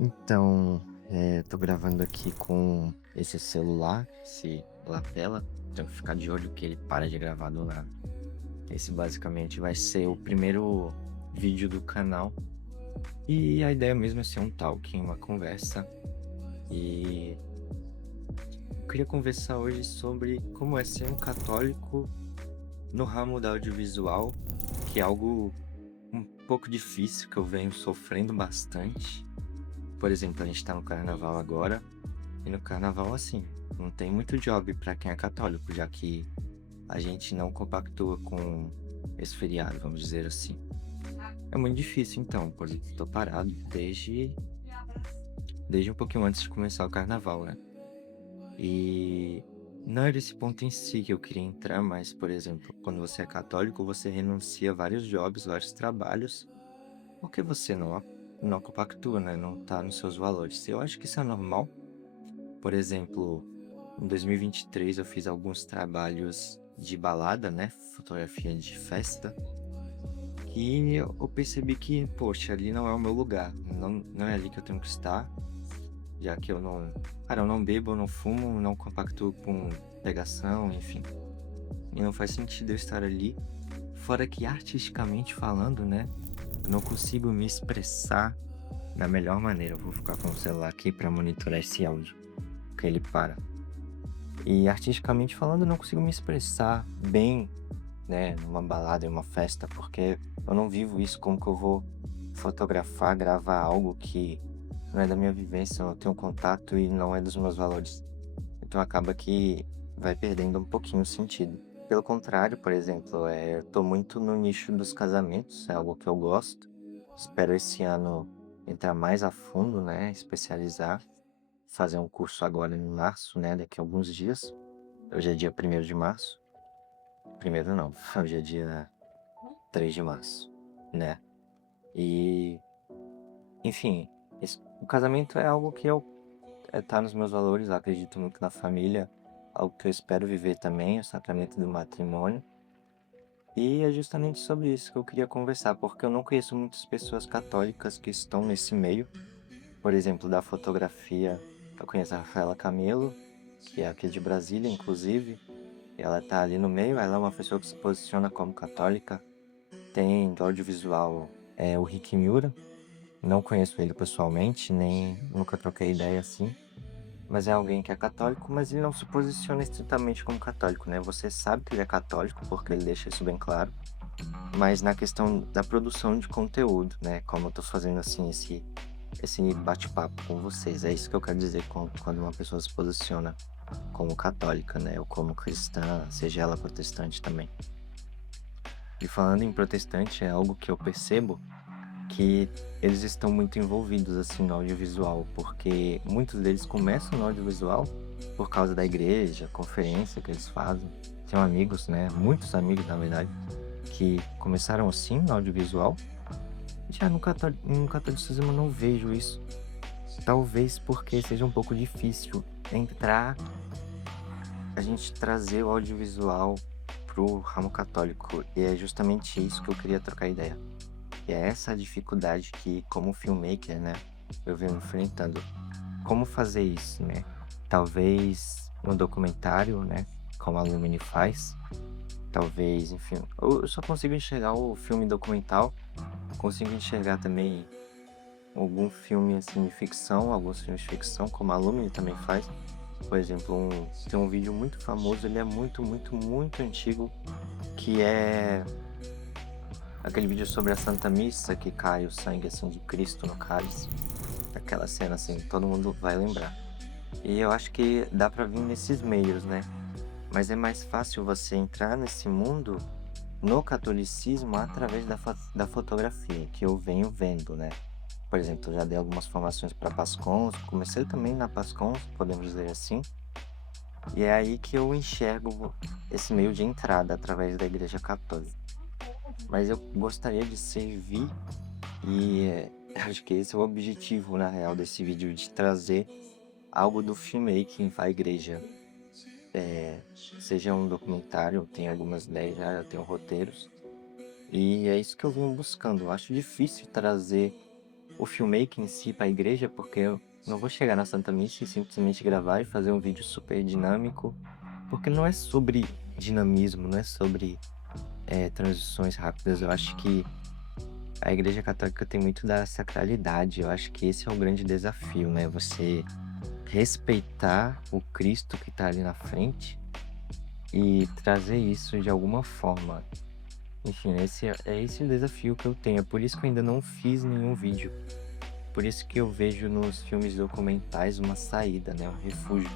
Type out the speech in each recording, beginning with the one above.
Então, tô gravando aqui com esse celular, esse lapela. Tenho que ficar de olho que ele para de gravar do nada. Esse basicamente vai ser o primeiro vídeo do canal. E a ideia mesmo é ser um talk, uma conversa. E eu queria conversar hoje sobre como é ser um católico no ramo da audiovisual, que é algo um pouco difícil, que eu venho sofrendo bastante. Por exemplo, a gente tá no carnaval agora. E no carnaval, assim, não tem muito job pra quem é católico, já que a gente não compactua com esse feriado, vamos dizer assim. É muito difícil, então, pois eu tô parado desde um pouquinho antes de começar o carnaval, né? E não era esse ponto em si que eu queria entrar, mas, por exemplo, quando você é católico, você renuncia a vários jobs, vários trabalhos, porque você não compactua, né? Não tá nos seus valores. Eu acho que isso é normal. Por exemplo, em 2023 eu fiz alguns trabalhos de balada, né? Fotografia de festa. E eu percebi que, poxa, ali não é o meu lugar. Não é ali que eu tenho que estar, já que eu não. Cara, eu não bebo, eu não fumo, não compactuo com pegação, enfim. E não faz sentido eu estar ali. Fora que artisticamente falando, né? Eu não consigo me expressar da melhor maneira. Eu vou ficar com o celular aqui para monitorar esse áudio, que ele para. E artisticamente falando, eu não consigo me expressar bem, né, numa balada, em uma festa, porque eu não vivo isso. Como que eu vou fotografar, gravar algo que não é da minha vivência, eu não tenho contato e não é dos meus valores. Então acaba que vai perdendo um pouquinho o sentido. Pelo contrário, por exemplo, eu tô muito no nicho dos casamentos, é algo que eu gosto. Espero esse ano entrar mais a fundo, né, especializar, fazer um curso agora em março, né, daqui a alguns dias. Hoje é dia 1º de março. Primeiro não, hoje é dia 3 de março, né? E, enfim, o casamento é algo que tá nos meus valores, eu acredito muito na família, algo que eu espero viver também, o sacramento do matrimônio. E é justamente sobre isso que eu queria conversar, porque eu não conheço muitas pessoas católicas que estão nesse meio. Por exemplo, da fotografia, eu conheço a Rafaela Camelo, que é aqui de Brasília, inclusive. Ela tá ali no meio, ela é uma pessoa que se posiciona como católica. Tem do audiovisual o Rick Miura. Não conheço ele pessoalmente, nem nunca troquei ideia assim. Mas é alguém que é católico, mas ele não se posiciona estritamente como católico, né? Você sabe que ele é católico, porque ele deixa isso bem claro. Mas na questão da produção de conteúdo, né? Como eu tô fazendo assim esse bate-papo com vocês. É isso que eu quero dizer quando uma pessoa se posiciona como católica, né? Ou como cristã, seja ela protestante também. E falando em protestante, é algo que eu percebo que eles estão muito envolvidos assim no audiovisual, porque muitos deles começam no audiovisual por causa da igreja, conferência que eles fazem. Tenho amigos, né, muitos amigos na verdade, que começaram assim no audiovisual. Já no catolicismo eu não vejo isso. Talvez porque seja um pouco difícil entrar, a gente trazer o audiovisual pro ramo católico. E é justamente isso que eu queria trocar ideia. E é essa a dificuldade que, como filmmaker, né, eu venho enfrentando. Como fazer isso, né? Talvez no documentário, né, como a Lumini faz. Talvez, enfim, eu só consigo enxergar o filme documental. Consigo enxergar também algum filme assim de ficção, alguns filmes de ficção, como a Lumini também faz. Por exemplo, tem um vídeo muito famoso, ele é muito, muito, muito antigo, que é aquele vídeo sobre a Santa Missa, que cai o sangue assim de Cristo no cálice. Aquela cena assim, todo mundo vai lembrar. E eu acho que dá pra vir nesses meios, né? Mas é mais fácil você entrar nesse mundo no catolicismo através da fotografia, que eu venho vendo, né? Por exemplo, eu já dei algumas formações para Pascons, comecei também na Pascons, podemos dizer assim. E é aí que eu enxergo esse meio de entrada através da Igreja Católica. Mas eu gostaria de servir e acho que esse é o objetivo, na real, desse vídeo, de trazer algo do filmmaking para a igreja. Seja um documentário, eu tenho algumas ideias já, eu tenho roteiros. E é isso que eu venho buscando. Eu acho difícil trazer o filmmaking em si para a igreja, porque eu não vou chegar na Santa Missa e simplesmente gravar e fazer um vídeo super dinâmico, porque não é sobre dinamismo, não é sobre transições rápidas. Eu acho que a Igreja Católica tem muito da sacralidade. Eu acho que esse é o grande desafio, né? Você respeitar o Cristo que está ali na frente e trazer isso de alguma forma. Enfim, esse o desafio que eu tenho. É por isso que eu ainda não fiz nenhum vídeo. Por isso que eu vejo nos filmes documentais uma saída, né? Um refúgio.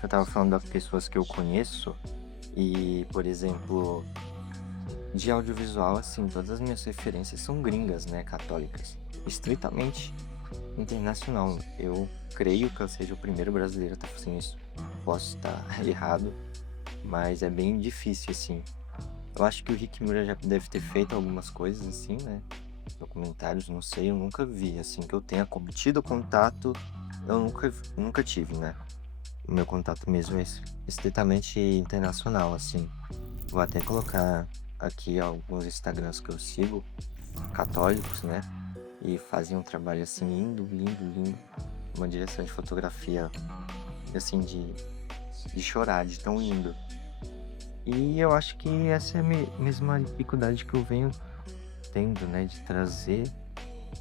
Eu tava falando das pessoas que eu conheço e, por exemplo, de audiovisual, assim, todas as minhas referências são gringas, né? Católicas. Estritamente internacional. Eu creio que eu seja o primeiro brasileiro a estar fazendo isso. Posso estar errado, mas é bem difícil, assim. Eu acho que o Rick Mura já deve ter feito algumas coisas, assim, né? Documentários, não sei, eu nunca vi, assim, que eu tenha tido contato, eu nunca tive, né? O meu contato mesmo é estritamente internacional, assim. Vou até colocar aqui alguns Instagrams que eu sigo, católicos, né? E fazem um trabalho, assim, lindo. Uma direção de fotografia, assim, de chorar, de tão lindo. E eu acho que essa é a mesma dificuldade que eu venho tendo, né? De trazer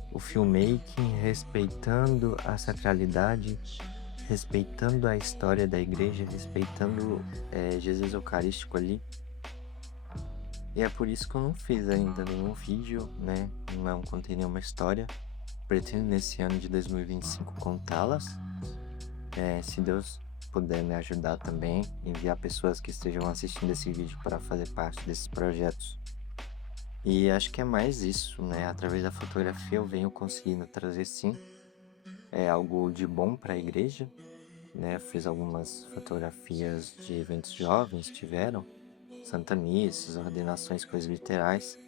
o filmmaking respeitando a sacralidade, respeitando a história da igreja, respeitando Jesus Eucarístico ali. E é por isso que eu não fiz ainda nenhum vídeo, né? Não contei nenhuma história. Pretendo nesse ano de 2025 contá-las. Se Deus puder me ajudar também, enviar pessoas que estejam assistindo esse vídeo para fazer parte desses projetos. E acho que é mais isso, né? Através da fotografia eu venho conseguindo trazer sim algo de bom para a igreja, né? Fiz algumas fotografias de eventos jovens, tiveram Santa Missas, ordenações presbiterais.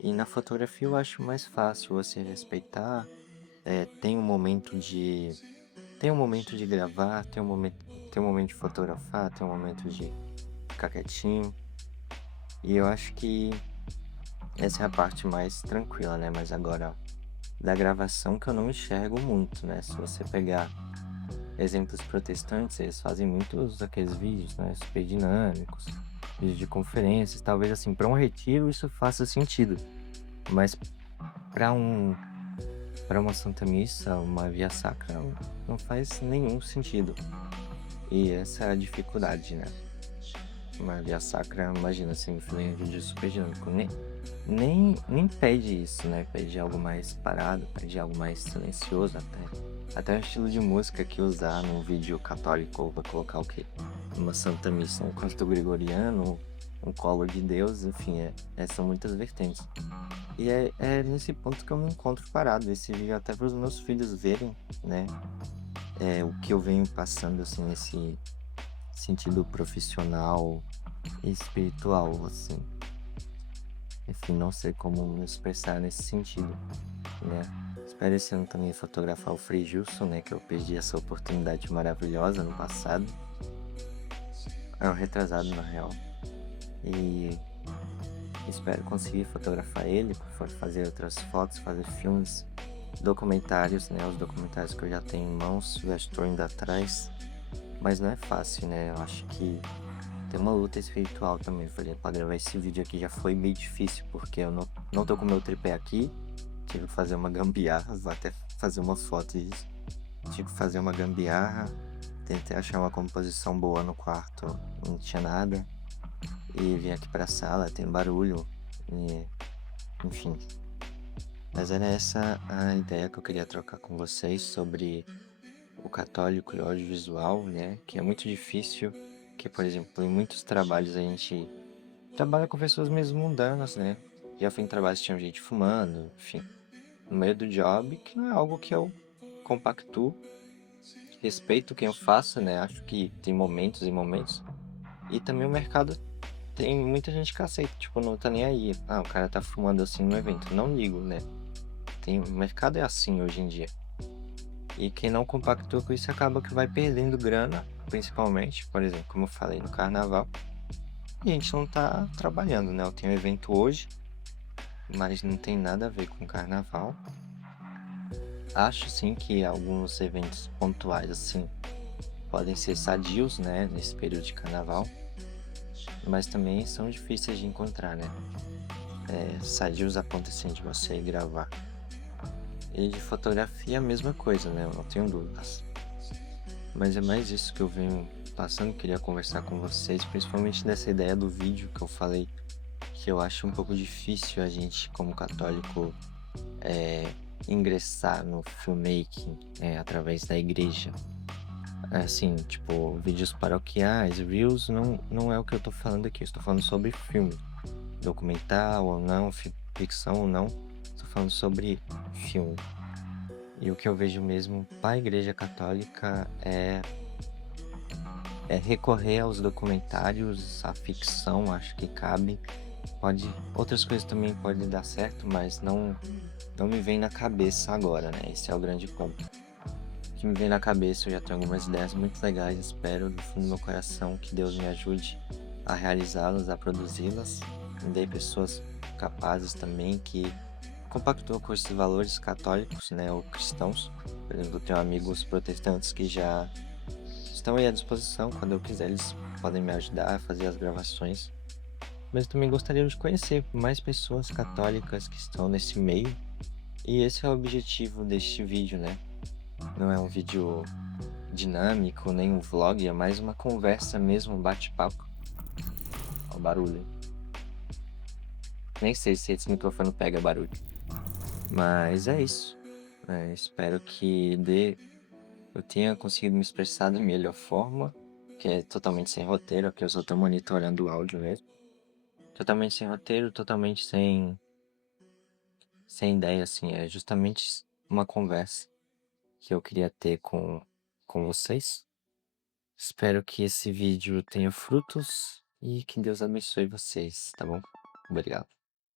E na fotografia eu acho mais fácil você respeitar. Tem um momento de gravar, tem um momento de fotografar, tem um momento de ficar quietinho. E eu acho que essa é a parte mais tranquila, né? Mas agora da gravação que eu não enxergo muito, né? Se você pegar exemplos protestantes, eles fazem muitos daqueles vídeos, né? Super dinâmicos, vídeos de conferências, talvez assim, para um retiro isso faça sentido, mas para para uma Santa Missa, uma via sacra, não faz nenhum sentido. E essa é a dificuldade, né? Uma via sacra, imagina, assim, um vídeo super dinâmico, nem pede isso, né? Pede algo mais parado, pede algo mais silencioso até. Até o estilo de música que usar num vídeo católico, vai colocar o quê? Uma Santa Missa, um canto gregoriano, um colo de Deus, enfim, são muitas vertentes. E é nesse ponto que eu me encontro parado, esse vídeo até para os meus filhos verem, né? O que eu venho passando, assim, nesse sentido profissional e espiritual, assim. Enfim, não sei como me expressar nesse sentido, né? Espero esse ano também fotografar o Frei Gilson, né? Que eu perdi essa oportunidade maravilhosa no passado. Retrasado, na real. E espero conseguir fotografar ele, fazer outras fotos, fazer filmes, documentários, né? Os documentários que eu já tenho em mãos, já estou indo atrás. Mas não é fácil, né? Eu acho que tem uma luta espiritual também. Falei, pra gravar esse vídeo aqui já foi meio difícil, porque eu não tô com o meu tripé aqui. Tive que fazer uma gambiarra, vou até fazer uma foto disso. Tive que fazer uma gambiarra, tentei achar uma composição boa no quarto, não tinha nada. E vim aqui pra sala, tem barulho, e, enfim. Mas era essa a ideia que eu queria trocar com vocês sobre o católico e o audiovisual, né? Que é muito difícil, que, por exemplo, em muitos trabalhos a gente trabalha com pessoas mesmo mundanas, né? Já fui em trabalhos que tinha gente fumando, enfim, no meio do job, que não é algo que eu compactuo, respeito quem eu faço, né? Acho que tem momentos e momentos. E também o mercado tem muita gente que aceita, tipo, não tá nem aí. Ah, o cara tá fumando assim no evento. Não ligo, né? O mercado é assim hoje em dia. E quem não compactua com isso acaba que vai perdendo grana, principalmente, por exemplo, como eu falei no carnaval. E a gente não tá trabalhando, né? Eu tenho um evento hoje, mas não tem nada a ver com carnaval. Acho sim que alguns eventos pontuais, assim, podem ser sadios, né, nesse período de carnaval, mas também são difíceis de encontrar, né? Sadios a ponto assim de você gravar. E de fotografia, a mesma coisa, né? Eu não tenho dúvidas. Mas é mais isso que eu venho passando, queria conversar com vocês, principalmente dessa ideia do vídeo que eu falei, que eu acho um pouco difícil a gente, como católico, ingressar no filmmaking, através da igreja. Assim, tipo, vídeos paroquiais, Reels, não é o que eu tô falando aqui. Eu estou falando sobre filme, documental ou não, ficção ou não. Estou falando sobre filme. E o que eu vejo mesmo para a Igreja Católica é recorrer aos documentários, à ficção, acho que cabe. Outras coisas também podem dar certo, mas não me vem na cabeça agora, né? Esse é o grande ponto. O que me vem na cabeça, eu já tenho algumas ideias muito legais, espero do fundo do meu coração que Deus me ajude a realizá-las, a produzi-las, me dê pessoas capazes também que compactuam com esses valores católicos, né, ou cristãos. Por exemplo, eu tenho amigos protestantes que já estão aí à disposição, quando eu quiser eles podem me ajudar a fazer as gravações. Mas eu também gostaria de conhecer mais pessoas católicas que estão nesse meio. E esse é o objetivo deste vídeo, né? Não é um vídeo dinâmico, nem um vlog, é mais uma conversa mesmo, um bate-papo. Ó, o barulho. Nem sei se esse microfone pega barulho. Mas é isso. Espero que eu tenha conseguido me expressar da melhor forma, que é totalmente sem roteiro, que eu só tô monitorando o áudio mesmo. Totalmente sem roteiro, totalmente sem ideia, assim. É justamente uma conversa que eu queria ter com vocês. Espero que esse vídeo tenha frutos e que Deus abençoe vocês, tá bom? Obrigado.